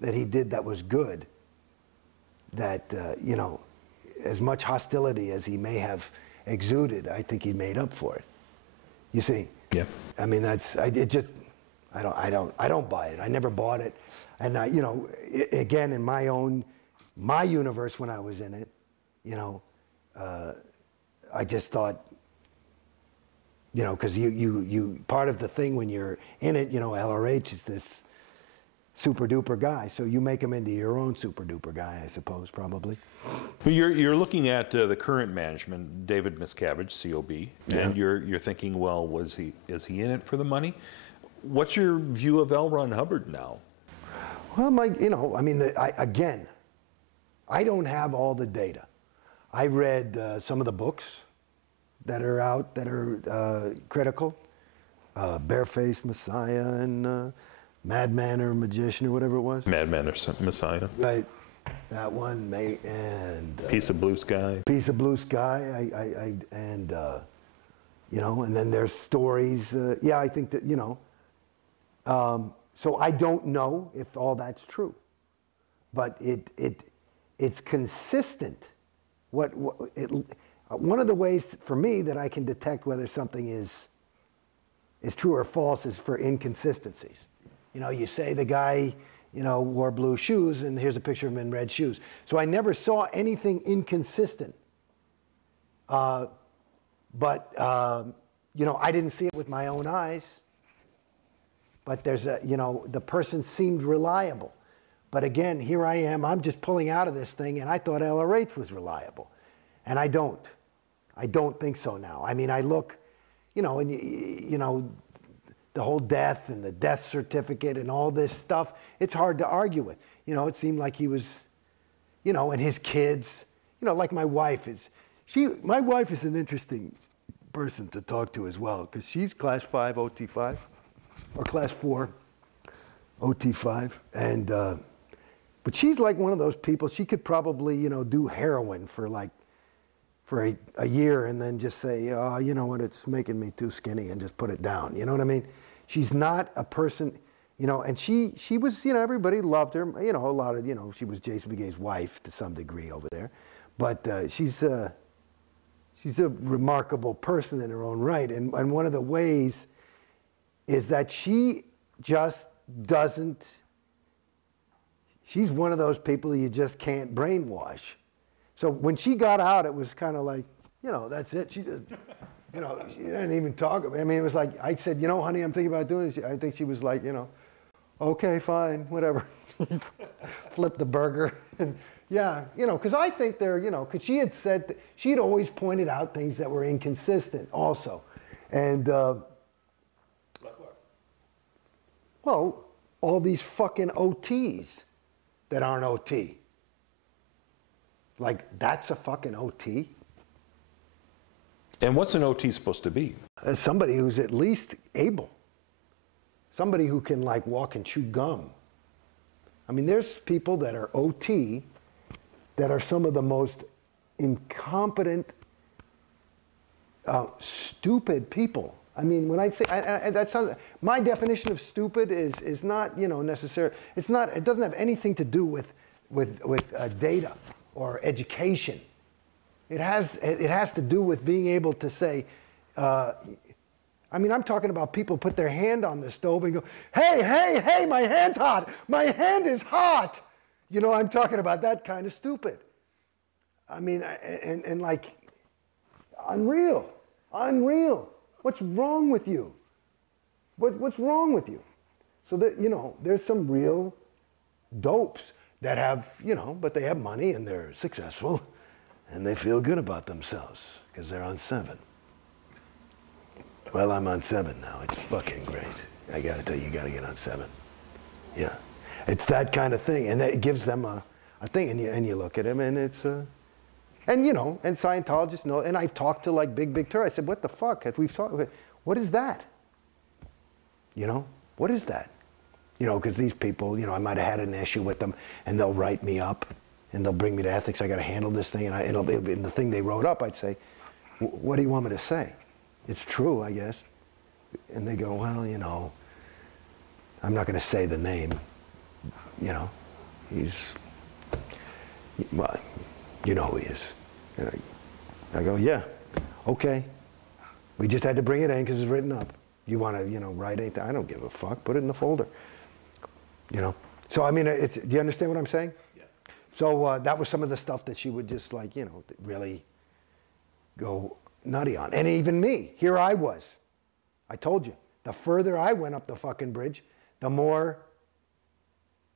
that he did that was good, that, you know, as much hostility as he may have exuded, I think he made up for it. You see? Yeah. I mean, I don't buy it. I never bought it. And you know, again, in my universe when I was in it, you know, I just thought, you know, because you part of the thing when you're in it, you know, LRH is this super duper guy, so you make him into your own super duper guy, I suppose, probably. Well, you're looking at the current management, David Miscavige, COB, Yeah. and you're thinking, well, is he in it for the money? What's your view of L. Ron Hubbard now? Well, you know, I mean, again, I don't have all the data. I read some of the books that are out that are critical, Barefaced Messiah and Madman or Magician or whatever it was. Madman or Messiah. Right, that one, mate, and Piece of Blue Sky. Piece of Blue Sky, and you know, and then there's stories. Yeah, I think that, you know. So I don't know if all that's true, but it's consistent. One of the ways for me that I can detect whether something is true or false is for inconsistencies. You know, you say the guy, you know, wore blue shoes, and here's a picture of him in red shoes. So I never saw anything inconsistent. But you know, I didn't see it with my own eyes. But there's you know, the person seemed reliable. But again, here I am, I'm just pulling out of this thing, and I thought LRH was reliable. And I don't. I don't think so now. I mean, I look, you know, and you know, the whole death and the death certificate and all this stuff, it's hard to argue with. You know, it seemed like he was, you know, and his kids, you know, like my wife is. My wife is an interesting person to talk to as well, because she's class 5 OT5, or class 4 OT5, and but she's like one of those people. She could probably, you know, do heroin for a year and then just say, oh, you know what, it's making me too skinny, and just put it down. You know what I mean? She's not a person, you know, and she was, you know, everybody loved her. You know, a lot of, you know, she was Jason Beghe's wife to some degree over there, but she's a remarkable person in her own right. And one of the ways is that she just doesn't, she's one of those people you just can't brainwash. So when she got out, it was kind of like, you know, that's it. She just, you know, she didn't even talk. I mean, it was like, I said, you know, honey, I'm thinking about doing this. I think she was like, you know, okay, fine, whatever. Flip the burger. And yeah, you know, because I think they're, you know, because she had said, she had always pointed out things that were inconsistent also. And, well, all these fucking OTs that aren't OT. Like, that's a fucking OT? And what's an OT supposed to be? Somebody who's at least able. Somebody who can, like, walk and chew gum. I mean, there's people that are OT that are some of the most incompetent, stupid people. I mean, when I say, that sounds, my definition of stupid is not, you know, necessary. It's not, it doesn't have anything to do with data or education. It has to do with being able to say, I mean, I'm talking about people put their hand on the stove and go, hey, hey, hey, my hand's hot. My hand is hot. You know, I'm talking about that kind of stupid. I mean, and like, unreal. What's wrong with you? What's wrong with you? So that, you know, there's some real dopes that have, you know, but they have money and they're successful and they feel good about themselves because they're on 7. Well, I'm on 7 now. It's fucking great. I gotta tell you, you gotta get on 7. Yeah. It's that kind of thing. And it gives them a thing. And you look at them and it's, and you know, and Scientologists know, and I've talked to like Big Tur. I said, what the fuck? We've talked, what is that? You know, what is that? You know, because these people, you know, I might have had an issue with them and they'll write me up and they'll bring me to ethics. I got to handle this thing. And it'll be in the thing they wrote up. I'd say, what do you want me to say? It's true, I guess. And they go, well, you know, I'm not going to say the name, you know, well, you know who he is. And I go, yeah, okay. We just had to bring it in because it's written up. You want to, write anything? I don't give a fuck. Put it in the folder. So, I mean, do you understand what I'm saying? Yeah. So that was some of the stuff that she would just like, really go nutty on. And even me, here I was. I told you, the further I went up the fucking bridge, the more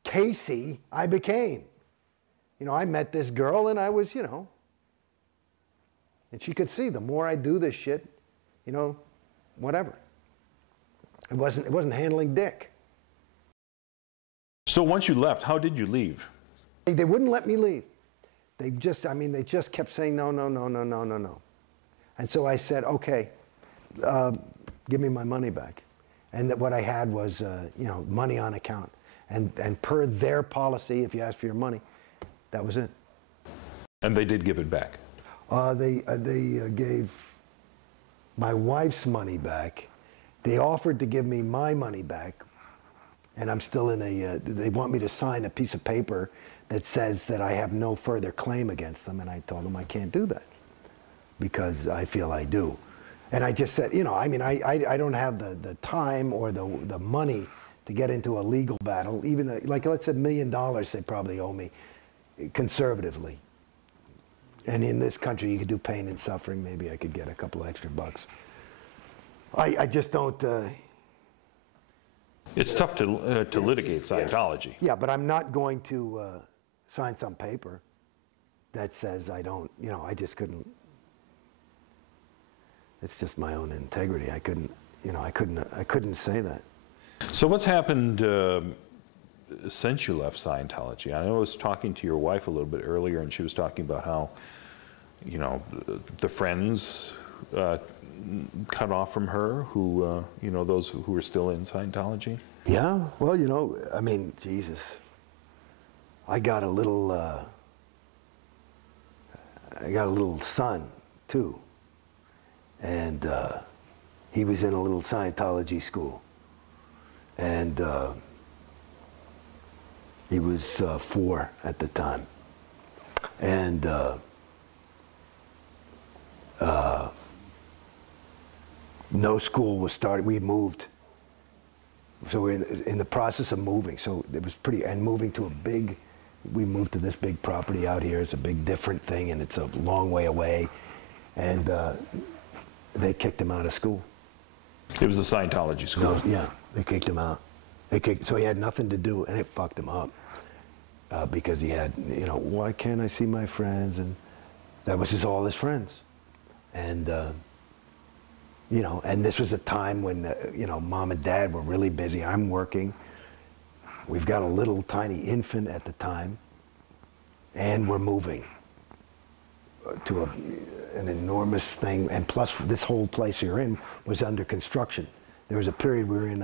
Casey I became. I met this girl and I was, and she could see the more I do this shit, whatever. It wasn't handling dick. So once you left, how did you leave? They wouldn't let me leave. They just kept saying no. And so I said, okay, give me my money back. And that what I had was, money on account. And per their policy, if you ask for your money, that was it. And they did give it back? They gave my wife's money back. They offered to give me my money back. And I'm still in they want me to sign a piece of paper that says that I have no further claim against them. And I told them I can't do that because I feel I do. And I just said, I don't have the time or the money to get into a legal battle. Even like, let's say $1 million they probably owe me conservatively. And in this country, you could do pain and suffering. Maybe I could get a couple extra bucks. I just don't. It's tough to litigate Scientology. Yeah, but I'm not going to sign some paper that says I don't. I just couldn't. It's just my own integrity. I couldn't. I couldn't say that. So what's happened since you left Scientology? I know I was talking to your wife a little bit earlier, and she was talking about how, the friends cut off from her who, those who were still in Scientology? Yeah, well, Jesus. I got a little son, too. And he was in a little Scientology school. And he was 4 at the time. And no school was started. We moved. So we're in the process of moving. So it was moving to we moved to this big property out here. It's a big different thing, and it's a long way away. And they kicked him out of school. It was a Scientology school? No, yeah, they kicked him out. So he had nothing to do, and it fucked him up. Because he had, why can't I see my friends? And that was all his friends. And, and this was a time when, mom and dad were really busy. I'm working. We've got a little tiny infant at the time. And we're moving to an enormous thing. And plus, this whole place you're in was under construction. There was a period we were in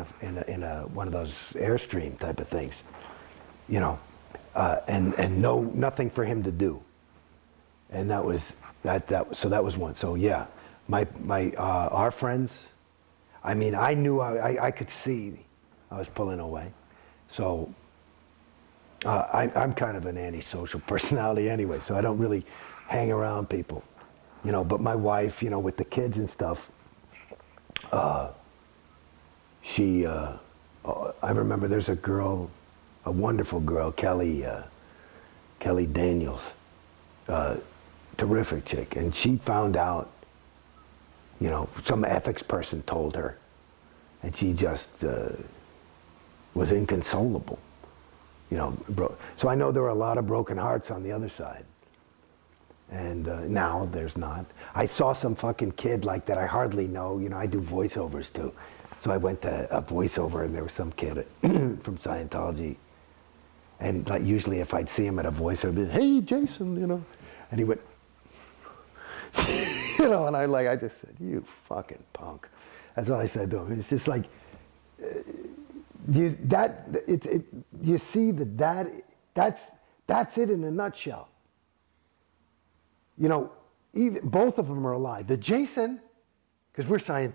one of those Airstream type of things, and nothing for him to do. And that was so that was one. So yeah, our friends. I knew I could see I was pulling away. So I'm kind of an antisocial personality anyway. So I don't really hang around people, But my wife, with the kids and stuff. I remember there's a girl, a wonderful girl, Kelly Daniels, terrific chick, and she found out, some ethics person told her, and she just was inconsolable, So I know there were a lot of broken hearts on the other side, and now there's not. I saw some fucking kid like that I hardly know, I do voiceovers too. So I went to a voiceover, and there was some kid from Scientology. And like usually if I'd see him at a voiceover, I'd be, hey, Jason, And he went, and I just said, you fucking punk. That's all I said to him. It's just like, you see that's it in a nutshell. Both of them are alive. The Jason, because we're Scientology.